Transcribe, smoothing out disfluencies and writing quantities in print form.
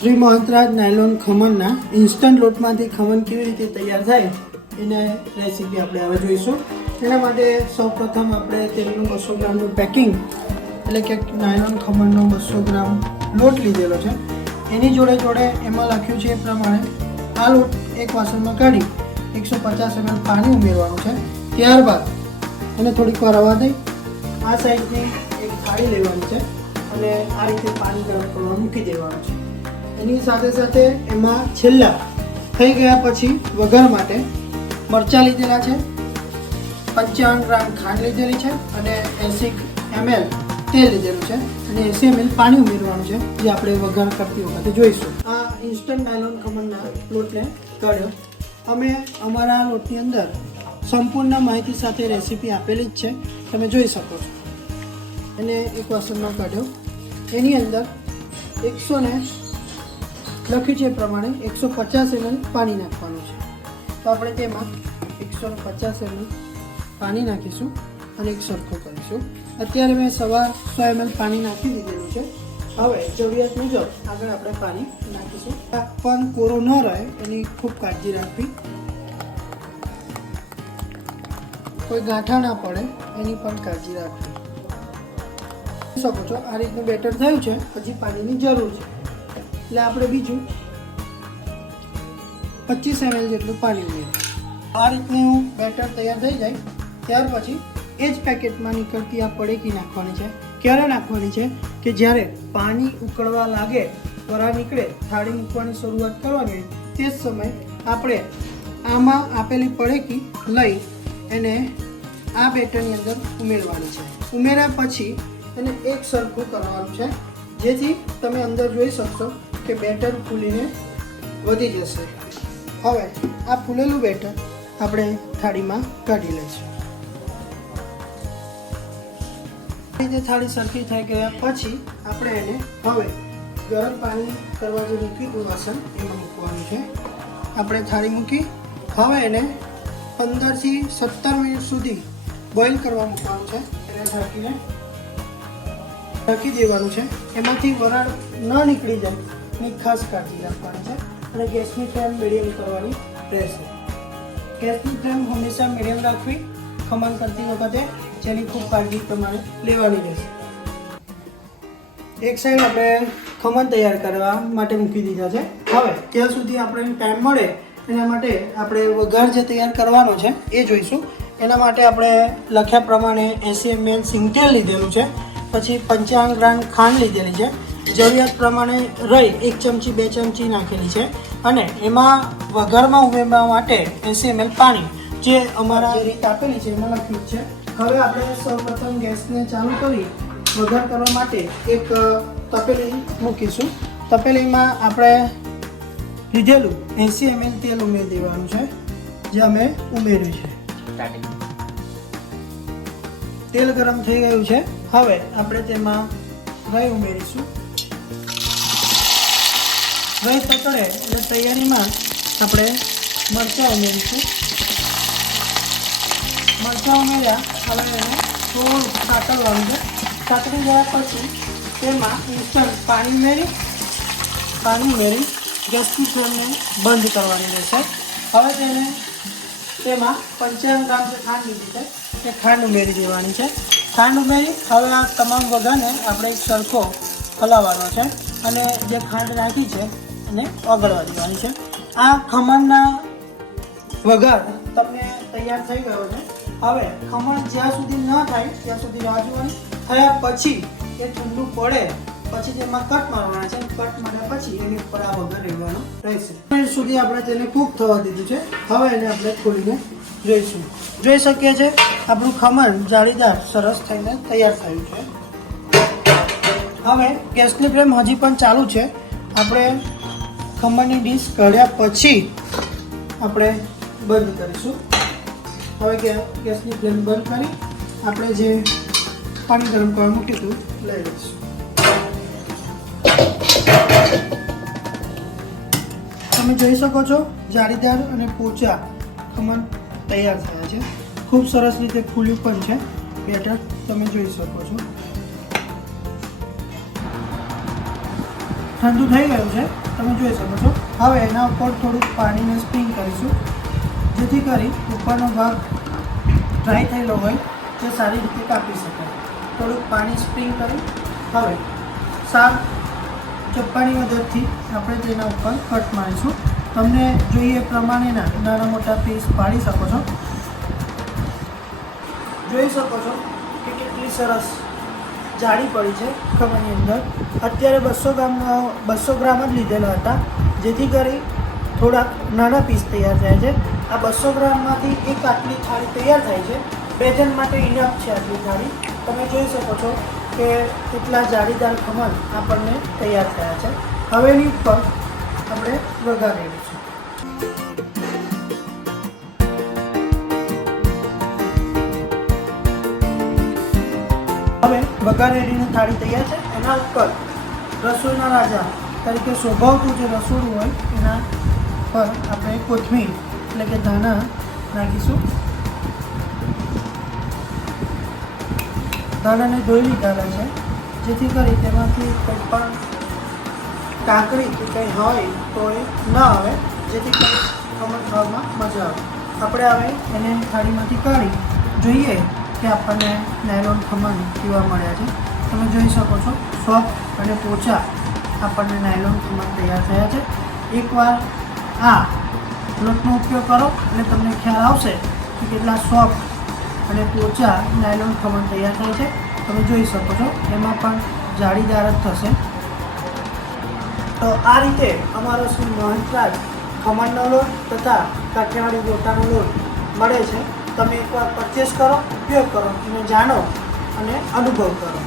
Shri મહંતરાજ nylon ખમણના instant લોટમાંથી khaman કેવી રીતે તૈયાર થાય એને રેસીપી આપણે હવે જોઈશું. એના માટે સૌપ્રથમ આપણે તેલનું 200 ગ્રામનું પેકિંગ એટલે કે નાયલોન ખમણનો 200 ગ્રામ લોટ લીધેલો છે. એની જોડે જોડે એમાં લખ્યું છે એ પ્રમાણે આ લોટ એક વાસણમાં કાઢી 150 ml પાણી ઉમેરવાનું છે. ત્યારબાદ એને થોડીક વાર રવા દઈ આ સાઈડની એક થાળી લેવાની છે અને આ રીતે પાણી ગરમ કરવા મૂકી દેવાનું છે. એની સાથે સાથે એમાં છેલ્લા થઈ ગયા પછી વઘાર માટે મરચાં લીધેલા છે, 55 ગ્રામ ખાંડ લીધેલી છે અને 80 ml તેલ લીધેલું છે અને 80 ml પાણી ઉમેરવાનું છે, જે આપણે વઘાર કરતી વખતે જોઈશું. આ ઇન્સ્ટન્ટ નાયલોન ખમણના લોટને કાઢ્યો. અમે અમારા લોટની અંદર સંપૂર્ણ માહિતી સાથે રેસીપી આપેલી જ છે, તમે જોઈ શકો છો. એને એક વાસણમાં કાઢ્યો. એની અંદર 100 લખ્યું છે એ પ્રમાણે 150 ml પાણી નાખવાનું છે. તો આપણે તેમાં 150 ml પાણી નાખીશું અને એક સરખો કરીશું. અત્યારે મેં 100 ml પાણી નાખી દીધેલું છે. હવે જરૂરિયાત મુજબ આગળ આપણે પાણી નાખીશું. પણ કોરો ન રહે એની ખૂબ કાળજી રાખવી, કોઈ ગાંઠા ના પડે એની પણ કાળજી રાખવી. શકો છો આ રીતનું બેટર થયું છે. હજી પાણીની જરૂર છે એટલે આપણે બીજું 25 ml જેટલું પાણી ઉમેરીએ. આ રીતનું બેટર તૈયાર થઈ જાય ત્યાર પછી એ જ પેકેટમાં નીકળતી આ પડીકી નાખવાની છે. ક્યારે નાખવાની છે કે જ્યારે પાણી ઉકળવા લાગે, વરાળ નીકળે, થાળી મૂકવાની શરૂઆત કરવાની હોય તે જ સમયે આપણે આમાં આપેલી પડીકી લઈ એને આ બેટરની અંદર ઉમેરવાની છે. ઉમેર્યા પછી એને એક સરખું કરવાનું છે, જેથી તમે અંદર જોઈ શકશો કે બેટર ફૂલીને વધી જશે. હવે આ ફૂલેલું બેટર આપણે થાળીમાં કાઢી લઈશું. રીતે થાળી સરખી થઈ ગયા પછી આપણે એને હવે ગરમ પાણી કરવા જે મૂક્યું હતું વાસણ એમાં મૂકવાનું છે. આપણે થાળી મૂકી હવે એને 15 થી 17 મિનિટ સુધી બોઇલ કરવા મૂકવાનું છે. એને ઢાંકી દેવાનું છે. એમાંથી વરાળ ન નીકળી જાય એની ખાસ કાળજી રાખવાની છે અને ગેસની ફ્લેમ મીડિયમ કરવાની રહેશે. ગેસની ફ્લેમ હંમેશા મીડિયમ રાખવી ખમણ કરતી વખતે, જેની ખૂબ કાળજી પ્રમાણે લેવાની રહેશે. એક સાઈડ આપણે ખમણ તૈયાર કરવા માટે મૂકી દીધા છે. હવે ત્યાં સુધી આપણે ટાઈમ મળે એના માટે આપણે વઘાર જે તૈયાર કરવાનો છે એ જોઈશું. એના માટે આપણે લખ્યા પ્રમાણે 80 ml સિંગતેલ લીધેલું છે, પછી 55 ગ્રામ ખાંડ લીધેલી છે, જરૂરિયાત પ્રમાણે રઈ 1 ચમચી 2 ચમચી નાખેલી છે અને એમાં વઘારમાં ઉમેરવા માટે 80 ml પાણી, જે અમારા રીત આપેલી છે એમાં લખ્યું છે. હવે આપણે સૌપ્રથમ ગેસને ચાલુ કરી વઘાર કરવા માટે એક તપેલી મૂકીશું. તપેલીમાં આપણે લીધેલું 80 ml તેલ ઉમેરી દેવાનું છે, જે અમે ઉમેર્યું છે. તેલ ગરમ થઈ ગયું છે. હવે આપણે તેમાં રાઈ ઉમેરીશું. રાઈ તતડે એટલે તૈયારીમાં આપણે મરચાં ઉમેરીશું. મરચાં ઉમેર્યા હવે એને થોડું સાતળવાનું છે. સાતળી ગયા પછી તેમાં ઇન્સ્ટન્ટ પાણી ઉમેરી ગેસની ફ્લેમને બંધ કરવાની રહેશે. હવે તેમાં 55 ગ્રામ જે ખાંડ લીધી છે એ ખાંડ ઉમેરી દેવાની છે. ખાંડ ઉમેરી હવે આ તમામ વઘારને આપણે એક સરખો હલાવવાનો છે અને જે ખાંડ નાખી છે એને ઓગળવા દેવાની છે. આ ખમણના વઘાર તમને તૈયાર થઈ ગયો છે. હવે ખમણ જ્યાં સુધી ન થાય ત્યાં સુધી રાહ જોવાની. થયા પછી એ ઠંડુ પડે પછી તેમાં કટ મારવાના છે. કટ માર્યા પછી એની ઉપર આ વઘાર રહેવાનો રહેશે. મિનિટ સુધી આપણે તેને કૂક થવા દીધું છે. હવે એને આપણે ખોલીને જોઈશું. જોઈ શકીએ છીએ આપણું ખમણ જાળીદાર સરસ થઈને તૈયાર થયું છે. હવે ગેસની ફ્લેમ હજી પણ ચાલુ છે. આપણે ખમણની ડીશ કાઢ્યા પછી આપણે બંધ કરીશું. હવે ગેસની ફ્લેમ બંધ કરી આપણે જે પાણી ગરમ કરવા મૂક્યું હતું લઈ લઈશું. તમે જોઈ શકો છો જાળીદાર અને પોચા ખમણ તૈયાર થયા છે. ખૂબ સરસ રીતે ફૂલ્યું પણ છે બેટર, તમે જોઈ શકો છો. ઠંડુ થઈ ગયું છે, તમે જોઈ શકો છો. હવે એના ઉપર થોડુંક પાણીને સ્પ્રિંક કરીશું, જેથી કરી ઉપરનો ભાગ ડ્રાય થયેલો હોય તે સારી રીતે કાપી શકાય. થોડુંક પાણી સ્પ્રિંક કરી હવે શાક ચપ્પાની મદદથી આપણે તેના ઉપર કટ મારીશું. તમને જોઈએ પ્રમાણેના નાના મોટા પીસ પાડી શકો છો. જોઈ શકો છો કે કેટલી સરસ જાળી પડી છે ખમણની અંદર. અત્યારે 200 ગ્રામ જ લીધેલા હતા, જેથી કરી થોડાક નાના પીસ તૈયાર થાય છે. આ 200 ગ્રામમાંથી એક આટલી થાળી તૈયાર થાય છે. 2 જણ માટે ઇનફ છે આટલી થાળી. તમે જોઈ શકો છો કે કેટલા જાળીદાર ખમણ આપણને તૈયાર થયા છે. હવે એની ઉપર આપણે વઘાર રેડીશું. હવે વઘાર રેડીની થાળી તૈયાર છે. એના ઉપર રસોઈના રાજા તરીકે શોભાવતું જે રસોડું હોય એના પર આપણે કોથમીર એટલે કે ધાણા નાખીશું. ધાણાને ધોઈ લીધેલા છે, જેથી કરી તેમાંથી કંઈ પણ કાંકરી કે કંઈ હોય તો એ ન આવે, જેથી કરી ખમણ ખાવામાં મજા આવે. આપણે હવે એને થાળીમાંથી કાઢી જોઈએ કે આપણને નાયલોન ખમણ કેવા મળ્યા છે. તમે જોઈ શકો છો સોફ્ટ અને પોચા આપણને નાયલોન ખમણ તૈયાર થયા છે. એકવાર આ લોટનો ઉપયોગ કરો એટલે તમને ખ્યાલ આવશે કે કેટલા સોફ્ટ અને પોચા નાયલોન ખમણ તૈયાર થાય છે. તમે જોઈ શકો છો એમાં પણ જાળીદાર જ થશે. તો આ રીતે અમારો શ્રી મહંતરાજ ખમણનો લોટ તથા કાઠિયાવાડી ગોટાનો લોટ મળે છે. તમે એકવાર પરચેસ કરો, ઉપયોગ કરો અને જાણો અને અનુભવ કરો.